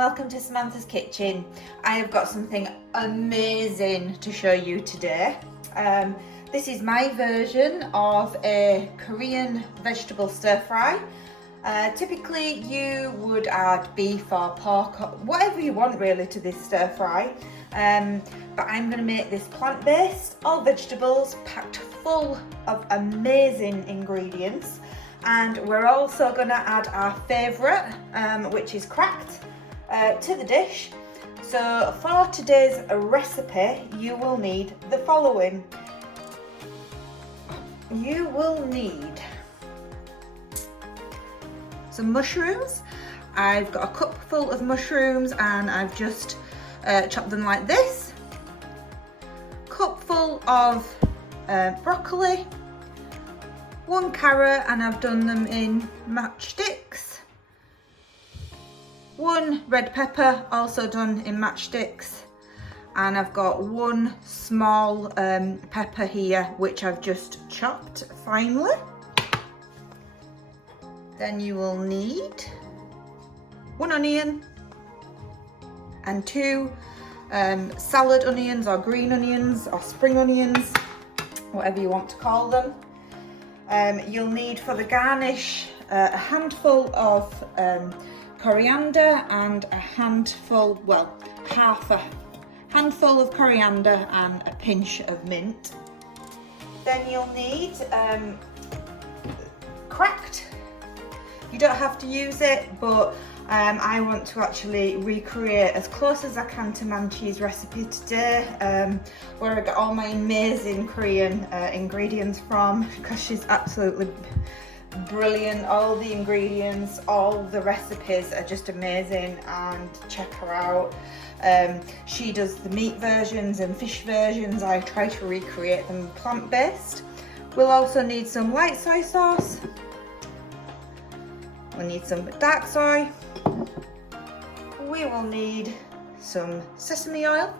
welcome to Samantha's Kitchen. I have got something amazing to show you today. This is my version of a Korean vegetable stir fry. Typically you would add beef or pork, or whatever you want really to this stir fry. But I'm going to make this plant-based, all vegetables, packed full of amazing ingredients. And we're also going to add our favourite, which is cracked, to the dish. So for today's recipe, you will need the following. You will need some mushrooms. I've got a cup full of mushrooms and I've just chopped them like this. Cupful of broccoli. 1 carrot, and I've done them in matchsticks. 1 red pepper, also done in matchsticks. And I've got 1 small pepper here, which I've just chopped finely. Then you will need 1 onion and 2 salad onions or green onions or spring onions, whatever you want to call them. You'll need for the garnish a handful of coriander and a handful, well, half a handful of coriander and a pinch of mint. Then you'll need cracked. You don't have to use it, but I want to actually recreate as close as I can to Maangchi's recipe today, where I got all my amazing Korean ingredients from, because she's absolutely brilliant. All the ingredients, all the recipes are just amazing, and check her out. She does the meat versions and fish versions. I try to recreate them plant-based. We'll also need some light soy sauce. We'll need some dark soy. We will need some sesame oil.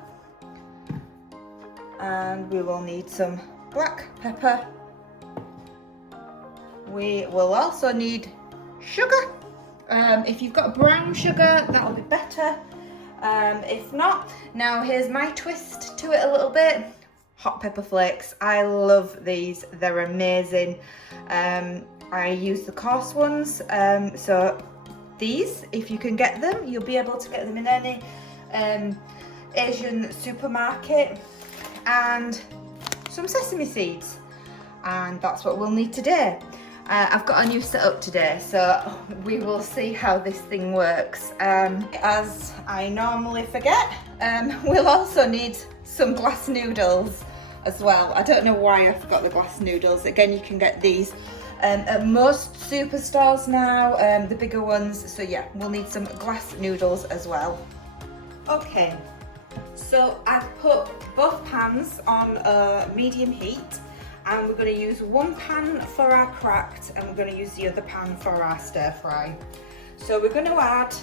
And we will need some black pepper. We will also need sugar. If you've got brown sugar, that'll be better. If not, now here's my twist to it a little bit. Hot pepper flakes. I love these, they're amazing. I use the coarse ones, so these, if you can get them, you'll be able to get them in any Asian supermarket, and some sesame seeds, and that's what we'll need today. I've got a new setup today, so we will see how this thing works. As I normally forget, we'll also need some glass noodles as well. I don't know why I forgot the glass noodles. Again, you can get these at most superstores now, the bigger ones. So yeah, we'll need some glass noodles as well. Okay, so I've put both pans on medium heat, and we're going to use 1 pan for our cracked, and we're going to use the other pan for our stir fry. So we're going to add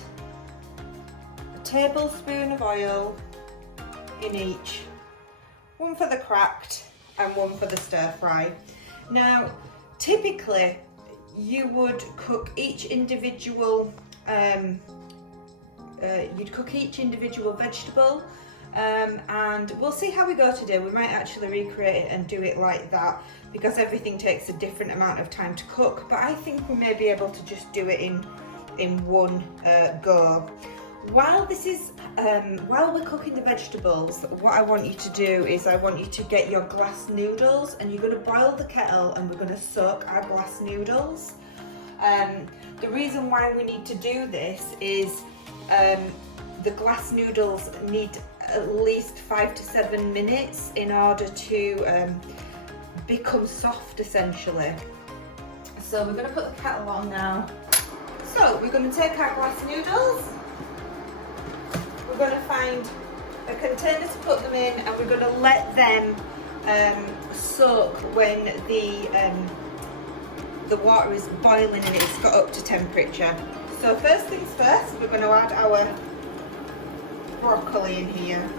a tablespoon of oil in each, 1 for the cracked and 1 for the stir fry. Now, typically you would cook each individual vegetable, and we'll see how we go today. We might actually recreate it and do it like that, because everything takes a different amount of time to cook, but I think we may be able to just do it in one go. While we're cooking the vegetables, what I want you to do is I want you to get your glass noodles, and you're going to boil the kettle, and we're going to soak our glass noodles. The reason why we need to do this is the glass noodles need at least 5 to 7 minutes in order to become soft, essentially. So we're going to put the kettle on now. So we're going to take our glass noodles. We're going to find a container to put them in, and we're going to let them soak when the water is boiling and it's got up to temperature. So first things first, we're going to add our broccoli in here,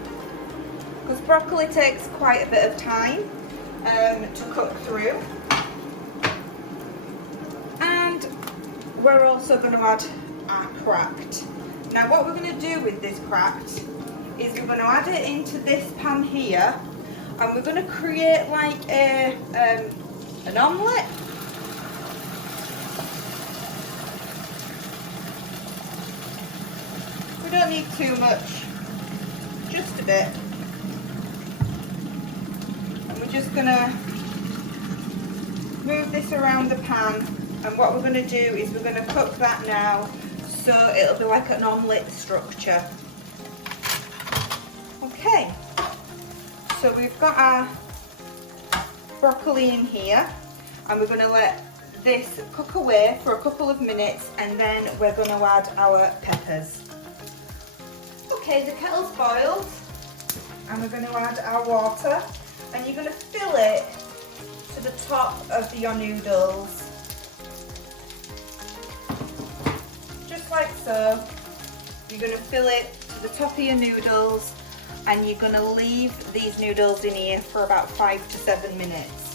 because broccoli takes quite a bit of time to cook through. And we're also going to add our cracked. Now what we're going to do with this cracked is we're going to add it into this pan here, and we're going to create like a an omelette. We don't need too much, just a bit. And we're just going to move this around the pan, and what we're going to do is we're going to cook that now so it'll be like an omelette structure. Okay, so we've got our broccoli in here, and we're going to let this cook away for a couple of minutes, and then we're going to add our peppers. Okay, the kettle's boiled, and we're going to add our water, and you're going to fill it to the top of your noodles, just like so. You're going to fill it to the top of your noodles, and you're going to leave these noodles in here for about 5 to 7 minutes.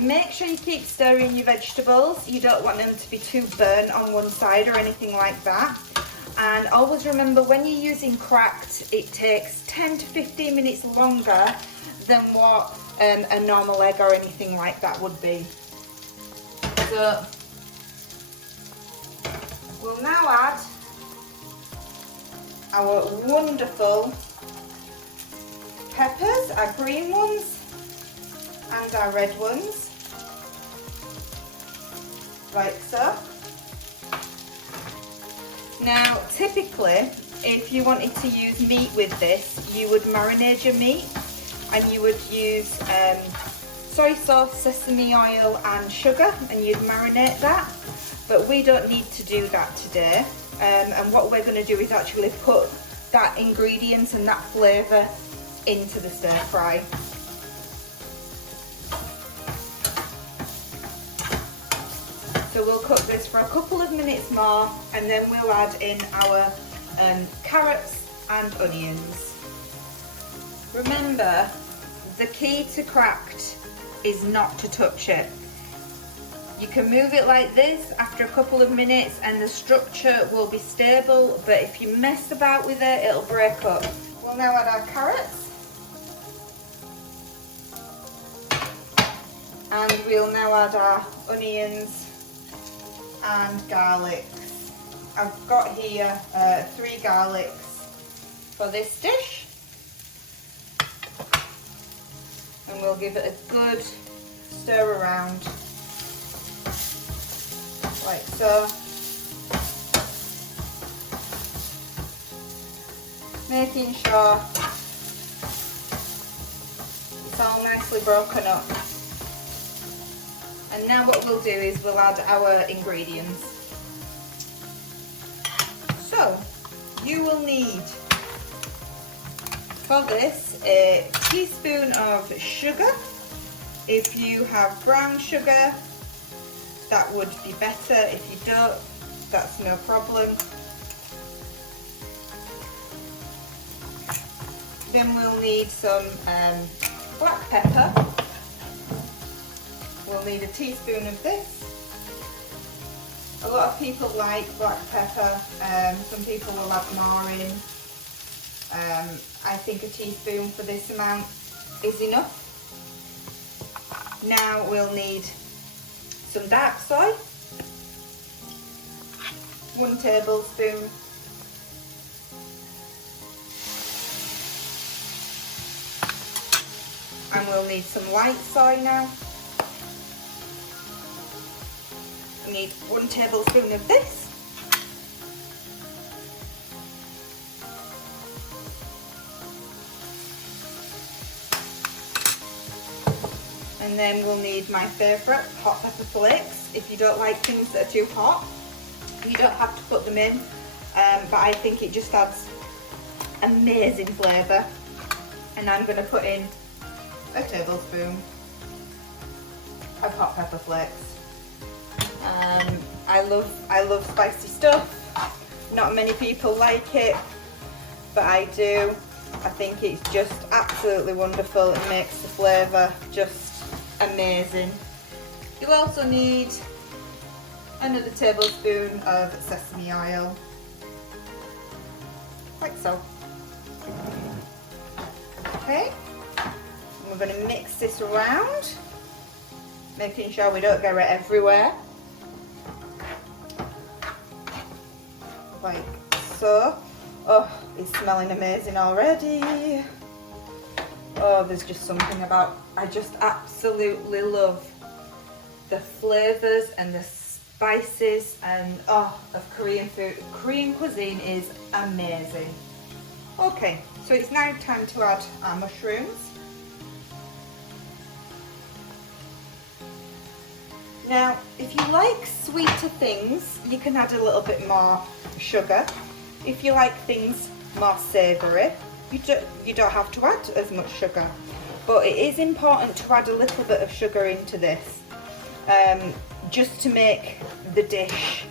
Make sure you keep stirring your vegetables. You don't want them to be too burnt on one side or anything like that. And always remember, when you're using cracked, it takes 10 to 15 minutes longer than what a normal egg or anything like that would be. So we'll now add our wonderful peppers, our green ones and our red ones, like so. Now typically, if you wanted to use meat with this, you would marinate your meat, and you would use soy sauce, sesame oil and sugar, and you'd marinate that, but we don't need to do that today. And what we're going to do is actually put that ingredient and that flavour into the stir fry. So we'll cook this for a couple of minutes more, and then we'll add in our carrots and onions. Remember, the key to cracked is not to touch it. You can move it like this after a couple of minutes and the structure will be stable, but if you mess about with it, it'll break up. We'll now add our carrots, and we'll now add our onions and garlic. I've got here 3 garlics for this dish, and we'll give it a good stir around, like so. Making sure it's all nicely broken up. And now what we'll do is we'll add our ingredients. So, you will need for this a teaspoon of sugar. If you have brown sugar, that would be better. If you don't, that's no problem. Then we'll need some black pepper. We'll need a teaspoon of this. A lot of people like black pepper, some people will add more in. I think a teaspoon for this amount is enough. Now we'll need some dark soy, 1 tablespoon. And we'll need some white soy now. We need 1 tablespoon of this. And then we'll need my favourite, hot pepper flakes. If you don't like things that are too hot, you don't have to put them in, but I think it just adds amazing flavour. And I'm going to put in a tablespoon of hot pepper flakes. I love spicy stuff. Not many people like it, but I do. I think it's just absolutely wonderful. It makes the flavour just amazing. You also need another tablespoon of sesame oil, like so. Okay, and we're going to mix this around, making sure we don't get it everywhere, like so. Oh, it's smelling amazing already. Oh, there's just something about, I just absolutely love the flavours and the spices and of Korean food. Korean cuisine is amazing. Okay, so it's now time to add our mushrooms. Now, if you like sweeter things, you can add a little bit more sugar. If you like things more savoury, you don't have to add as much sugar. But it is important to add a little bit of sugar into this, just to make the dish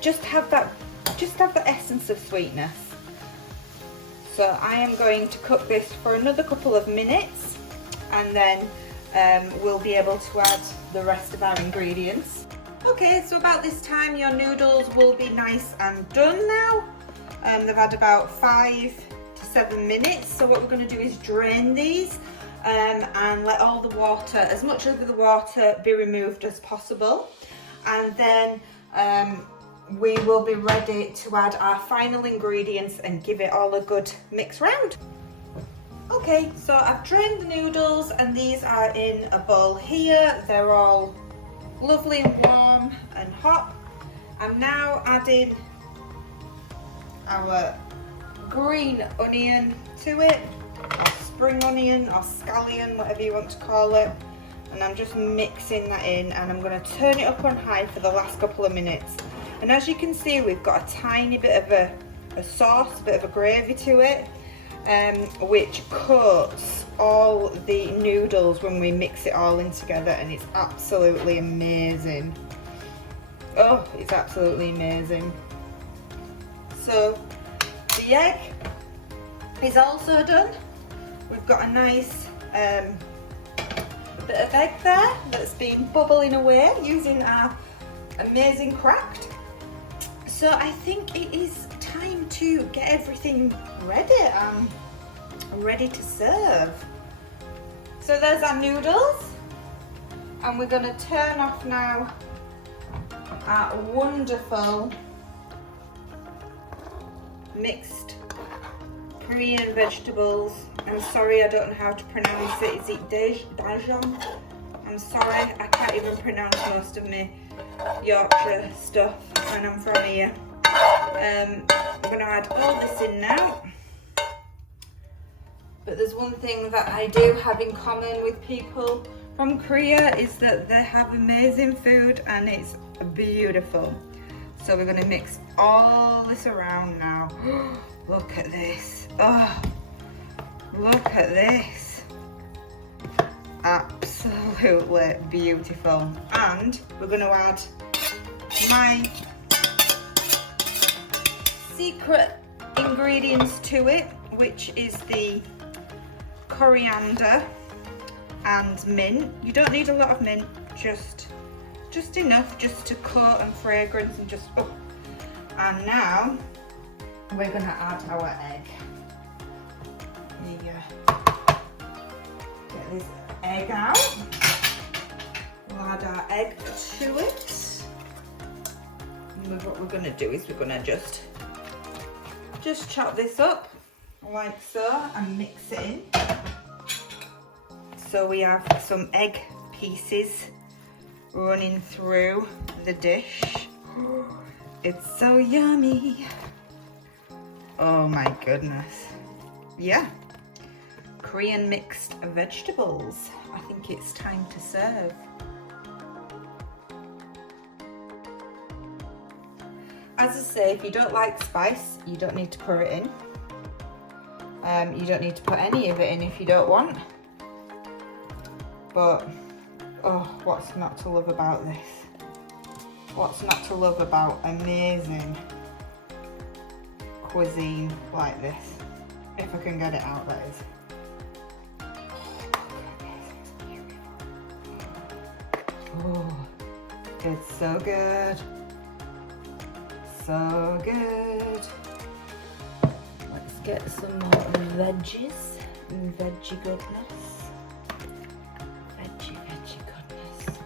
just have the essence of sweetness. So I am going to cook this for another couple of minutes, and then we'll be able to add the rest of our ingredients. Okay, so about this time your noodles will be nice and done now. They've had about 5 to 7 minutes. So what we're going to do is drain these and let all the water, as much of the water, be removed as possible. And then we will be ready to add our final ingredients and give it all a good mix round. Okay, so I've drained the noodles and these are in a bowl here. They're all lovely and warm and hot. I'm now adding our green onion to it, or spring onion or scallion, whatever you want to call it. And I'm just mixing that in, and I'm going to turn it up on high for the last couple of minutes. And as you can see, we've got a tiny bit of a sauce, a bit of a gravy to it, which coats all the noodles when we mix it all in together, and it's absolutely amazing. Oh, it's absolutely amazing. So the egg is also done. We've got a nice bit of egg there that's been bubbling away using our amazing CRACKD. So I think it is time to get everything ready and ready to serve. So there's our noodles, and we're going to turn off now our wonderful mixed Korean vegetables. I'm sorry, I don't know how to pronounce it. Is it daejeon? I'm sorry, I can't even pronounce most of my Yorkshire stuff when I'm from here. I'm going to add all this in now. But there's one thing that I do have in common with people from Korea, is that they have amazing food and it's beautiful. So we're going to mix all this around now. Look at this. Oh, look at this. Absolutely beautiful. And we're going to add my secret ingredients to it, which is the coriander and mint. You don't need a lot of mint, just enough just to coat and fragrance and just And now we're going to add our egg. There you go. Get this egg out. We'll add our egg to it. And what we're going to do is we're going to just chop this up like so and mix it in. So we have some egg pieces running through the dish. It's so yummy. Oh my goodness. Yeah. Korean mixed vegetables. I think it's time to serve. As I say, if you don't like spice, you don't need to put it in. You don't need to put any of it in if you don't want. But, oh, what's not to love about this? What's not to love about amazing cuisine like this? If I can get it out, that is. Oh, It's so good. So good. Let's get some more veggies. Veggie goodness. Veggie goodness.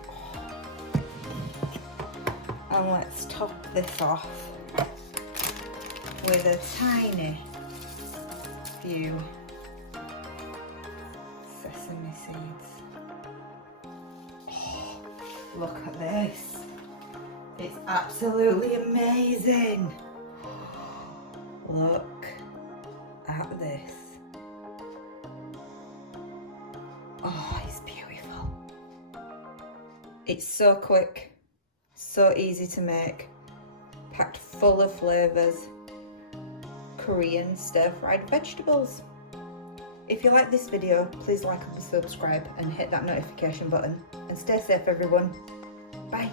Oh. And let's top this off with a tiny few sesame seeds. Oh, look at this. It's absolutely amazing. Look at this. Oh, it's beautiful. It's so quick, so easy to make, packed full of flavours, Korean stir-fried vegetables. If you like this video, please like and subscribe and hit that notification button. And stay safe, everyone. Bye.